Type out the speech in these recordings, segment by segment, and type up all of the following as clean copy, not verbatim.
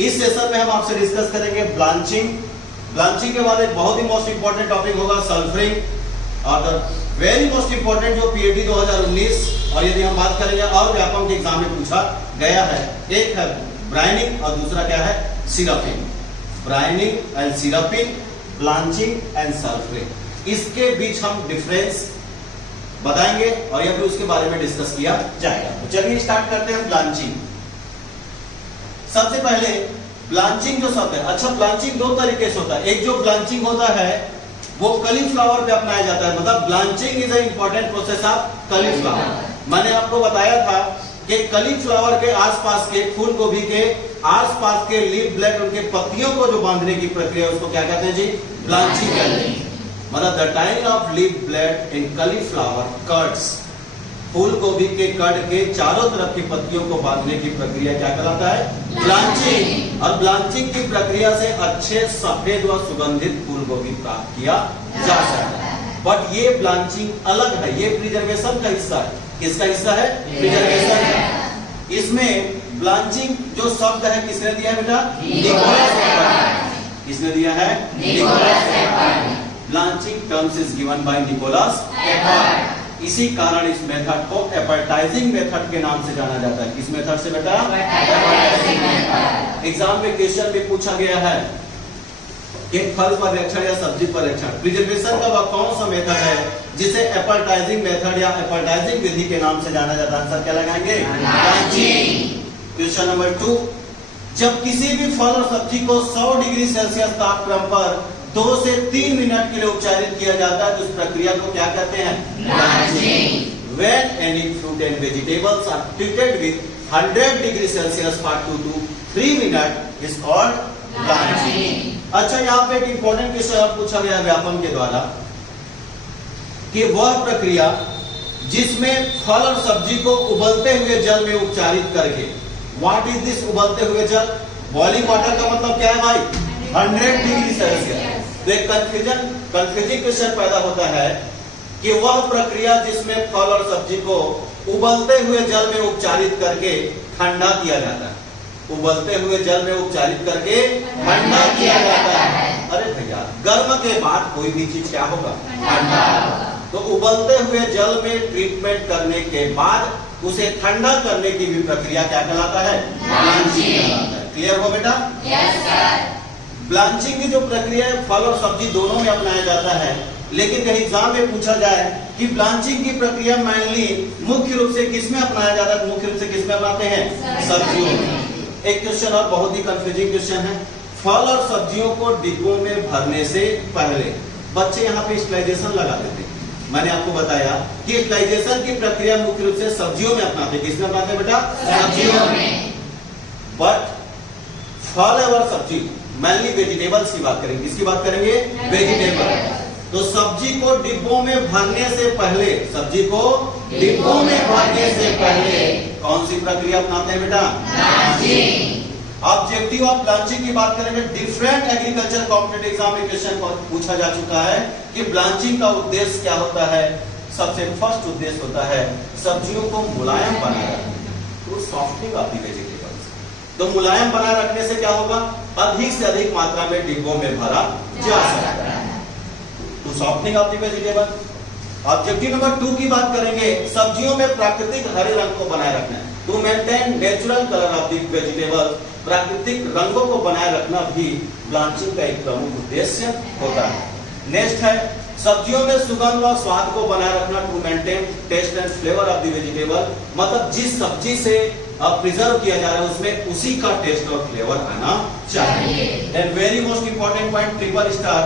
इस सेशन में हम आपसे डिस्कस करेंगे ब्लांचिंग। ब्लांचिंग के बाद एक बहुत ही मोस्ट इंपॉर्टेंट टॉपिक होगा सल्फरिंग और वेरी मोस्ट इंपॉर्टेंट जो पीएटी 2019 और यदि हम बात करेंगे और व्यापम के एग्जाम में पूछा गया है, एक है ब्राइनिंग और दूसरा क्या है सिरपिंग। ब्राइनिंग एंड सिरपिंग, ब्लांचिंग एंड सल्फरिंग, इसके बीच हम डिफरेंस बताएंगे और या फिर उसके बारे में डिस्कस किया जाएगा। तो चलिए स्टार्ट करते हैं ब्लांचिंग। सबसे पहले ब्लांचिंग जो शब्द है, अच्छा ब्लांचिंग दो तरीके से होता है। एक जो ब्लांचिंग होता है वो कलीफ्लावर पे अपनाया जाता है, मतलब blanching is a important process of cauliflower. मैंने आपको बताया था कि कलीफ्लावर के आसपास के फूल गोभी के आसपास के लीफ ब्लेड, उनके पत्तियों को जो बांधने की प्रक्रिया उसको क्या कहते हैं जी, ब्लांचिंग कहते हैं। मतलब the tying of leaf blade in cauliflower curds, फूल गोभी के कड़ के चारों तरफ की पत्तियों को बांधने की प्रक्रिया क्या कहलाता है, ब्लांचिंग। और ब्लांचिंग की प्रक्रिया से अच्छे सफेद व सुगंधित फूल गोभी प्राप्त किया जा सकता है। बट ये ब्लांचिंग अलग है, ये प्रिजर्वेशन का हिस्सा है। किसका हिस्सा है, प्रिजर्वेशन का। इसमें ब्लांचिंग जो शब्द है किसने दिया है बेटा, निकोलस एपर्ट। किसने दिया है, Nicolas Appert. Blanching terms is given by Nicolas Appert. इसी कारण इस मेथड को एपर्टाइजिंग मेथड के नाम से जाना जाता है। किस मेथड से बेटा, एपर्टाइजिंग मेथड। एग्जाम में क्वेश्चन में पूछा गया है कि फल परीक्षण या सब्जी परीक्षण, प्रिजर्वेशन का वह कौन सा मेथड है जिसे एपर्टाइजिंग मेथड या एपर्टाइजिंग विधि के नाम से जाना जाता है? आंसर क्या लगाएंगे, ब्लांचिंग। क्वेश्चन नंबर 2, जब किसी भी फल और सब्जी को 100 डिग्री सेल्सियस तापक्रम पर 2 से 3 मिनट के लिए उपचारित किया जाता है तो इस प्रक्रिया को क्या कहते हैं, blanching. When any fruit and vegetables are treated with 100 degree Celsius for 2 to 3 minutes is called blanching. अच्छा, यहाँ पे एक इंपॉर्टेंट क्वेश्चन और पूछा गया व्यापम के द्वारा कि वह प्रक्रिया जिसमें फल और सब्जी को उबलते हुए जल में उपचारित करके, व्हाट इज दिस उबलते हुए जल, बॉइलिंग वाटर का मतलब क्या है भाई, 100 डिग्री सेल्सियस। तो एक कंफ्यूजिंग क्वेश्चन पैदा होता है कि वह प्रक्रिया जिसमें फल और सब्जी को उबलते हुए जल में उपचारित करके ठंडा किया जाता है, उबलते हुए जल में उपचारित करके ठंडा किया जाता है। अरे भैया, गर्म के बाद कोई भी चीज क्या होगा, ठंडा। तो उबलते हुए जल में ट्रीटमेंट करने के बाद उसे ठंडा करने की भी प्रक्रिया क्या कहलाता है, ब्लांचिंग कहलाता है। क्लियर हो बेटा? Yes sir. ब्लांचिंग की जो प्रक्रिया है फल और सब्जी दोनों में अपनाया जाता है, लेकिन कहीं एग्जाम में पूछा जाए कि ब्लांचिंग की प्रक्रिया मेनली मुख्य रूप से किसमें अपनाया जाता है, मुख्य रूप से किसमें अपनाते हैं, सब्जियों में। एक क्वेश्चन और बहुत ही कंफ्यूजिंग क्वेश्चन है, फल और सब्जियों को डिब्बों में भरने से पहले बच्चे यहाँ पे स्टरलाइजेशन लगा देते हैं। मैंने आपको बताया कि स्टरलाइजेशन की प्रक्रिया मुख्य रूप से सब्जियों में अपनाते हैं। किसमें अपनाते हैं बेटा, सब्जियों में। बट फल और सब्जी मेनली वेजिटेबल्स की बात करेंगे। किसकी बात करेंगे, वेजिटेबल। तो सब्जी को डिब्बों में भरने से पहले, सब्जी को डिब्बों में भरने से पहले कौन सी प्रक्रिया अपनाते हैं बेटा, ब्लांचिंग। ऑब्जेक्टिव ऑफ ब्लांचिंग की बात करेंगे, डिफरेंट एग्रीकल्चर कॉम्पिटिटिव एग्जाम में क्वेश्चन पूछा जा चुका है कि ब्लांचिंग का उद्देश्य क्या होता है। सबसे फर्स्ट उद्देश्य होता है सब्जियों को मुलायम बनाए रखना, तो सॉफ्टनिंग ऑफ द वेजिटेबल्स। तो मुलायम बनाए रखने से क्या होगा, अधिक से अधिक मात्रा में डिब्बों में भरा जा सकता है, तो softening of the vegetable. Objective number 2 की बात करेंगे, सब्जियों में प्राकृतिक हरे रंग को बनाए रखना है, to maintain natural colour of the vegetable. प्राकृतिक रंगों को बनाए रखना भी ब्लांचिंग का एक प्रमुख उद्देश्य होता है। नेक्स्ट है सब्जियों में सुगंध और स्वाद को बनाए रखना, to maintain taste and flavour of the vegetable. मतलब जिस सब्जी से प्रिजर्व किया जा रहा है उसमें उसी का टेस्ट और फ्लेवर आना चाहिए। And very most important point, triple star,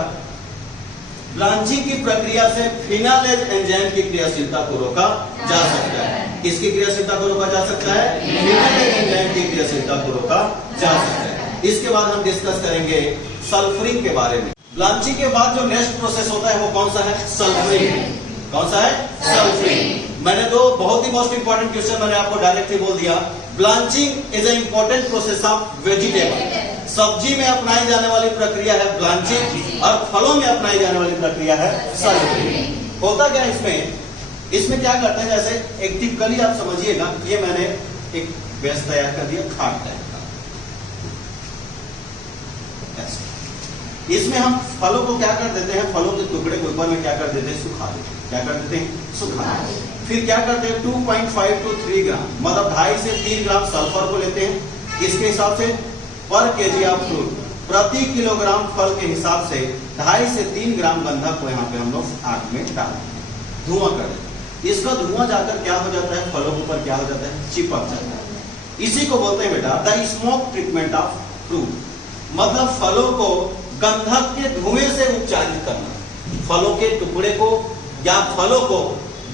blanching की प्रक्रिया से फिनालेज एंजाइम की क्रियाशीलता को रोका जा सकता है। किसकी क्रियाशीलता को रोका जा सकता है, फिनालेज एंजाइम की क्रियाशीलता को रोका जा सकता है। इसके बाद हम डिस्कस करेंगे सल्फरिंग के बारे में। ब्लांचिंग के बाद जो नेक्स्ट प्रोसेस होता है वो कौन सा है, सल्फरिंग। कौन सा है, सल्फरिंग। मैंने तो बहुत ही मोस्ट इंपॉर्टेंट क्वेश्चन मैंने आपको डायरेक्टली बोल दिया, blanching is a important process of vegetable. सब्जी में अपनाई जाने वाली प्रक्रिया है ब्लांचिंग और फलों में अपनाई जाने वाली प्रक्रिया है सल्फरिंग। होता क्या इसमें क्या करते हैं, जैसे एक टिपिकली आप समझिएगा, ये मैंने एक बेस तैयार कर दिया खाट टाइप का, इसमें हम फलों को क्या कर देते हैं, फलों के टुकड़े को ऊपर में क्या कर देते हैं, सुखा देते हैं। क्या कर देते हैं, सुखा देते हैं। फिर क्या करते हैं, 2.5 to 3 ग्राम मतलब 2.5 से 3 ग्राम सल्फर को लेते हैं। किसके हिसाब से, पर केजी ऑफ फ्रूट, प्रति किलोग्राम फल के हिसाब से 2.5 से 3 ग्राम गंधक को यहाँ पे हम लोग आग में डालते हैं, धुआं कर देते हैं। इसका धुआं जाकर क्या हो जाता है, फलों के ऊपर क्या हो जाता है, चिपक जाता है। इसी को बोलते हैं बेटा the smoke treatment of fruit, मतलब फलों को गंधक के धुएं से उपचारित करना। फलों के टुकड़े को या फलों को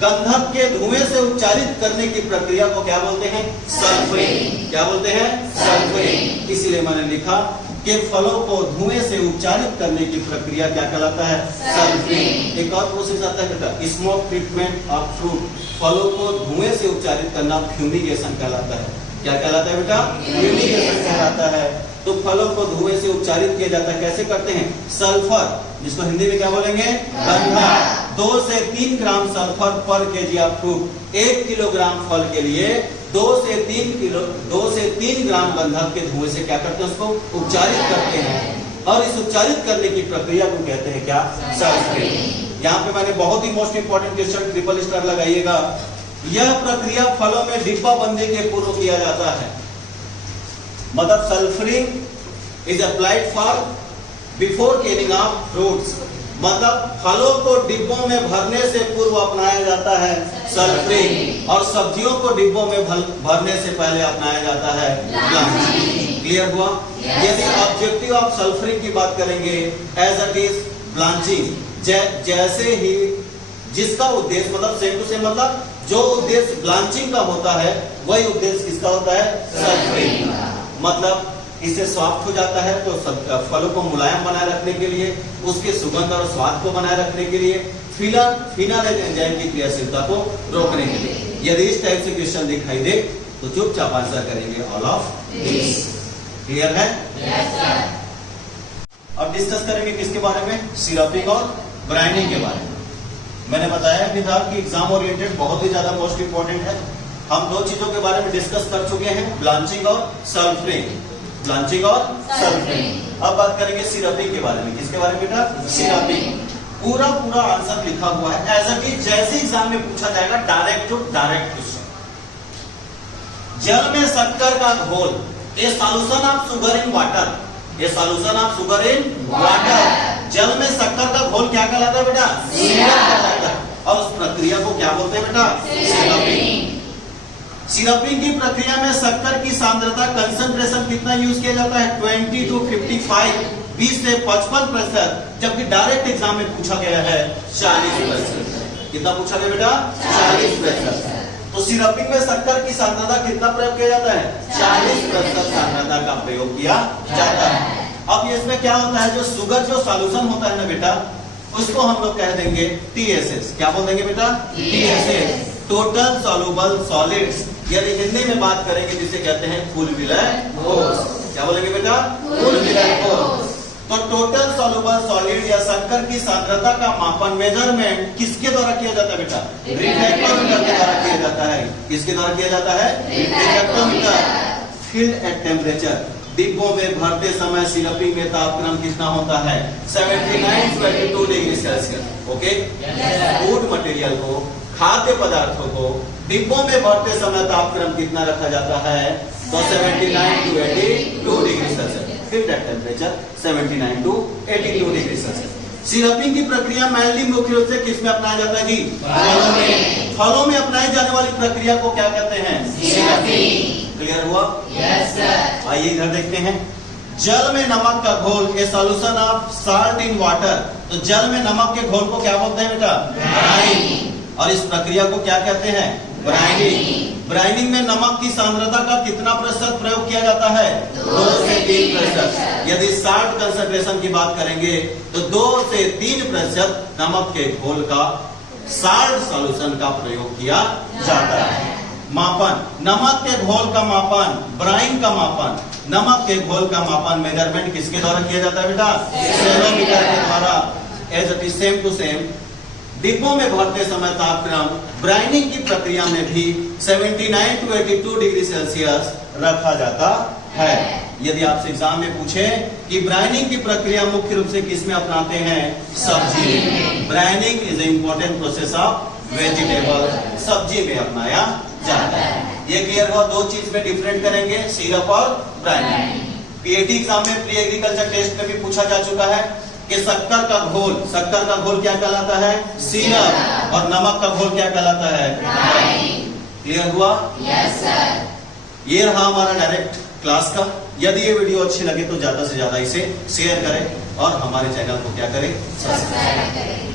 गंधक के धुएं से उपचारित करने की प्रक्रिया को क्या बोलते हैं, सल्फरिंग। क्या बोलते हैं, सल्फरिंग। इसीलिए मैंने लिखा कि फलों को धुएं से उपचारित करने की प्रक्रिया क्या कहलाता है, सल्फरिंग। एक और प्रोसेस आता है बेटा स्मोक ट्रीटमेंट ऑफ फ्रूट, फलों को धुएं से उपचारित करना फ्यूमिगेशन कहलाता है। क्या कहलाता है बेटा, फ्यूमिगेशन कहलाता है। तो फलों को धुएं से उपचारित किया जाता है, कैसे करते हैं, सल्फर, जिसको हिंदी में क्या बोलेंगे, गंधक। 2 से 3 ग्राम सल्फर पर केजी ऑफ फ्रूट, 1 किलोग्राम फल के लिए 2 से 3 ग्राम गंधक के धुएं से क्या करते हैं, उसको उपचारित करते हैं। और इस उपचारित करने की प्रक्रिया को कहते हैं क्या, सल्फरिंग। यहाँ पे मैंने बहुत ही most important question triple star लगाइएगा। यह प्रक्रिया फलों में डिब्बा बंदी के पूर्व किया जाता है, मतलब sulphuring is applied for before canning of fruits, मतलब फलों को डिब्बों में भरने से पूर्व अपनाया जाता है सल्फरिंग, और सब्जियों को डिब्बों में भरने से पहले अपनाया जाता है ब्लांचिंग। क्लियर हुआ? यदि ऑब्जेक्टिव ऑफ सल्फरिंग की बात करेंगे एज इट इज ब्लांचिंग, जैसे ही जिसका उद्देश्य मतलब सेम टू सेम, मतलब जो उद्देश्य ब्लांचिंग का होता है वही उद्देश्य किसका होता है, सल्फरिंग। मतलब इससे सॉफ्ट हो जाता है तो फलों को मुलायम बनाए रखने के लिए, उसके सुगंध और स्वाद को बनाए रखने के लिए, फिनाइल एंजाइम की क्रियाशीलता को रोकने के लिए। यदि इस टाइप से क्वेश्चन दिखाई दे तो चुपचाप आंसर करेंगे ऑल ऑफ दिस। क्लियर है? Yes sir. अब डिस्कस करेंगे किसके बारे में, सिरपिंग और ग्राइंडिंग के बारे में। मैंने बताया भी था कि एग्जाम ओरिएंटेड बहुत ही ज्यादा मोस्ट इंपोर्टेंट है। हम 2 चीजों के बारे में डिस्कस कर चुके हैं, ब्लांचिंग और सल्फरिंग। ब्लांचिंग और सल्फरिंग। अब बात करेंगे सिरपिंग के बारे में। किसके बारे में बेटा, सिरपिंग। पूरा आंसर लिखा हुआ है एज इट इज, जैसे एग्जाम में पूछा जाएगा डायरेक्ट टू डायरेक्ट क्वेश्चन। जल में शक्कर का घोल, a solution of sugar in water, ये solution of sugar in water. जल में शक्कर का घोल क्या कहलाता है बेटा, सिरप कहलाता है। और उस प्रक्रिया को क्या बोलते हैं बेटा, सिरपिंग। सिरपिंग की प्रक्रिया में शक्कर की सांद्रता कंसंट्रेशन कितना यूज किया जाता है, 20 to 55, 20 से 55%, जबकि डायरेक्ट एग्जाम में पूछा गया है 40%। कितना पूछा गया बेटा, 40%। तो सिरपिंग में शक्कर की सांद्रता कितना प्रयोग किया जाता है, 40% सांद्रता का प्रयोग किया जाता है। अब इसमें क्या होता है, जो शुगर जो सॉल्यूशन होता है ना बेटा, उसको हम लोग कह देंगे TSS। क्या बोल देंगे बेटा, TSS, टोटल सॉल्युबल सॉलिड्स। यदि हिंदी में बात करेंगे जिसे कहते हैं कुल विलय ठोस। क्या बोलेंगे बेटा, कुल विलय ठोस। तो टोटल सॉल्युबल सॉलिड या शक्कर की सांद्रता का मापन, मेजरमेंट किसके द्वारा किया जाता है बेटा, रिफ्रैक्टोमीटर के द्वारा किया जाता है। किसके द्वारा किया जाता है, रिफ्रैक्टोमीटर। फिल्ड एट टेम्परेचर, डिब्बों में भरते समय सिरपिंग में तापक्रम कितना होता है, 79 to 82 degree Celsius. Okay, food material को, खाद्य पदार्थों को डिब्बों में भरते समय तापक्रम कितना रखा जाता है, तो 79 to 82 degree Celsius. Filled at temperature 79 to 82 degree Celsius. Syruping की प्रक्रिया मेनली मुख्य रूप से किसमें अपनाया जाता है जी, फलों में। फलों में अपनाई जाने वाली प्रक्रिया को क्या कहते हैं, सिरपिंग। क्लियर हुआ? Yes sir. आइए इधर देखते हैं। जल में नमक का घोल, a solution of salt in water. तो जल में नमक के घोल को क्या बोलते हैं बेटा, ब्राइनिंग। और इस प्रक्रिया को क्या कहते हैं, ब्राइनिंग। ब्राइनिंग में नमक की सांद्रता का कितना प्रतिशत प्रयोग किया जाता है, 2 से 3%। यदि साल्ट कंसंट्रेशन की बात करेंगे तो 2 से 3% नमक के घोल का साल्ट सॉल्यूशन का प्रयोग किया जाता है। मापन, नमक के घोल का मापन, ब्राइन का मापन, नमक के घोल का मापन, मेजरमेंट किसके द्वारा किया जाता है बेटा, सेरोमीटर के द्वारा। As it is same to same, डिब्बों में भरते समय तापक्रम ब्राइनिंग की प्रक्रिया में भी 79 to 82 डिग्री सेल्सियस रखा जाता है। यदि आपसे एग्जाम में पूछे कि ब्राइनिंग की प्रक्रिया मुख्य रूप से किस में अपनाते हैं? सब्जी में। Brining is a important process of vegetable, सब्जी में अपनाया जाता है। ये क्लियर हुआ? दो चीज में डिफरेंट करेंगे, सिरप और ब्राइनिंग। पीएटी एग्जाम में प्री एग्रीकल्चर टेस्ट में भी पूछा जा चुका है कि शक्कर का घोल क्या कहलाता है? सिरप। और नमक का घोल क्या कहलाता है? क्लियर हुआ? Yes sir. ये रहा हमारा डायरेक्ट क्लास का। यदि ये वीडियो अच्छी लगे तो ज्यादा से ज्यादा इसे शेयर करें और हमारे चैनल को क्या करें? सब्सक्राइब करें।